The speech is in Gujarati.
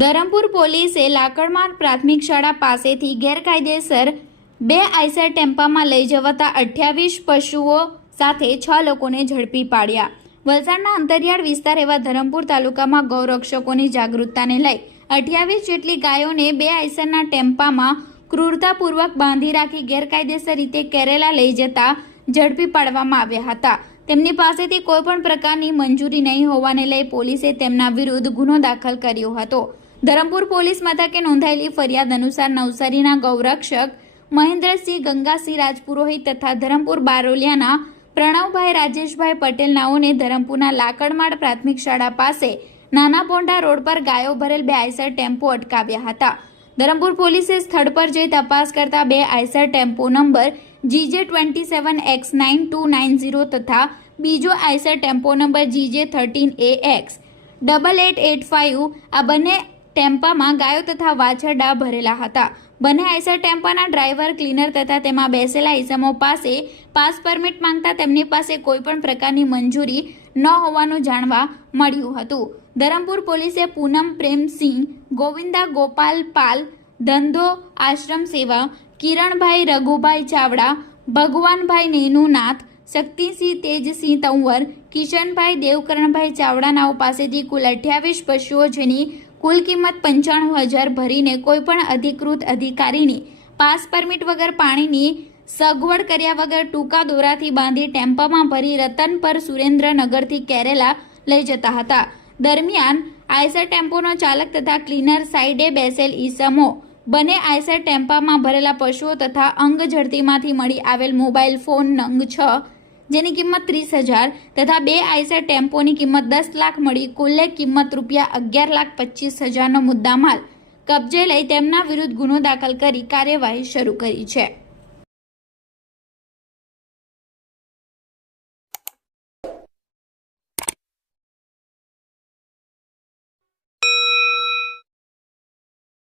ધરમપુર પોલીસે લાકડમાર પ્રાથમિક શાળા પાસેથી ગેરકાયદેસર બે આઈસર ટેમ્પામાં લઈ જવાતા અઠ્યાવીસ પશુઓ સાથે છ લોકોને ઝડપી પાડ્યા. વલસાડના અંતરિયાળ વિસ્તાર એવા ધરમપુર તાલુકામાં ગૌરક્ષકોની જાગૃતતાને લઈ અઠ્યાવીસ જેટલી ગાયોને બે આઈસરના ટેમ્પામાં ક્રૂરતાપૂર્વક બાંધી રાખી ગેરકાયદેસર રીતે કેરેલા લઈ જતા ઝડપી પાડવામાં આવ્યા હતા. તેમની પાસેથી કોઈપણ પ્રકારની મંજૂરી નહીં હોવાને લઈ પોલીસે તેમના વિરુદ્ધ ગુનો દાખલ કર્યો હતો. ધરમપુર પોલીસ મથકે નોંધાયેલી ફરિયાદ અનુસાર નવસારીના ગૌરક્ષક મહેન્દ્રસિંહ ગંગાસિંહ રાજપુરોહિત તથા ધરમપુર બારોલિયાના પ્રણવભાઈ રાજેશભાઈ પટેલ નાઓને ધરમપુરના લાકડમાળ પ્રાથમિક શાળા પાસે નાના પોંડા રોડ પર ગાયો ભરેલ બે આઈસર ટેમ્પો અટકાવ્યા હતા. ધરમપુર પોલીસે સ્થળ પર જઈ તપાસ કરતા બે Eicher tempo number GJ twenty seven X nine two nine zero તથા બીજો Eicher tempo number GJ thirteen A X double eight eight five આ બંને ટેમ્પામાં ગાયો તથા વાછરડા ભરેલા હતા. બંને આઈસર ટેમ્પાના ડ્રાઈવર, ક્લીનર તથા તેમાં બેસેલા ઇસમો પાસે પાસ પરમિટ માંગતા તેમની પાસે કોઈપણ પ્રકારની મંજૂરી ન હોવાનું જાણવા મળ્યું હતું. ધરમપુર પોલીસે પૂનમ પ્રેમસિંહ, ગોવિંદા ગોપાલ પાલ, ધંધો આશ્રમ સેવા, કિરણભાઈ રઘુભાઈ ચાવડા, ભગવાનભાઈ નેનુનાથ, શક્તિસિંહ તેજસિંહ તંવર, કિશનભાઈ દેવકરણભાઈ ચાવડાનાઓ પાસેથી કુલ અઠ્યાવીસ પશુઓ જેની કુલ કિંમત પંચાણું હજાર ભરીને કોઈપણ અધિકૃત અધિકારીની પાસ પરમિટ વગર પાણીની સગવડ કર્યા વગર ટૂંકા દોરાથી બાંધી ટેમ્પામાં ભરી રતન પર સુરેન્દ્રનગરથી કેરેલા લઈ જતા હતા. દરમિયાન આઈસર ટેમ્પોનો ચાલક તથા ક્લીનર સાઈડે બેસેલ ઈસમો બંને આઈસર ટેમ્પામાં ભરેલા પશુઓ તથા અંગ ઝડતીમાંથી મળી આવેલ મોબાઈલ ફોન નંગ છ જેની કિંમત ત્રીસ હજાર તથા બે આઈસર ટેમ્પોની કિંમત દસ લાખ મળી. કુલ્લે કિંમત રૂપિયા અગિયાર લાખ પચીસ હજારનો મુદ્દામાલ કબજે લઈ તેમના વિરુદ્ધ ગુનો દાખલ કરી કાર્યવાહી શરૂ કરી છે.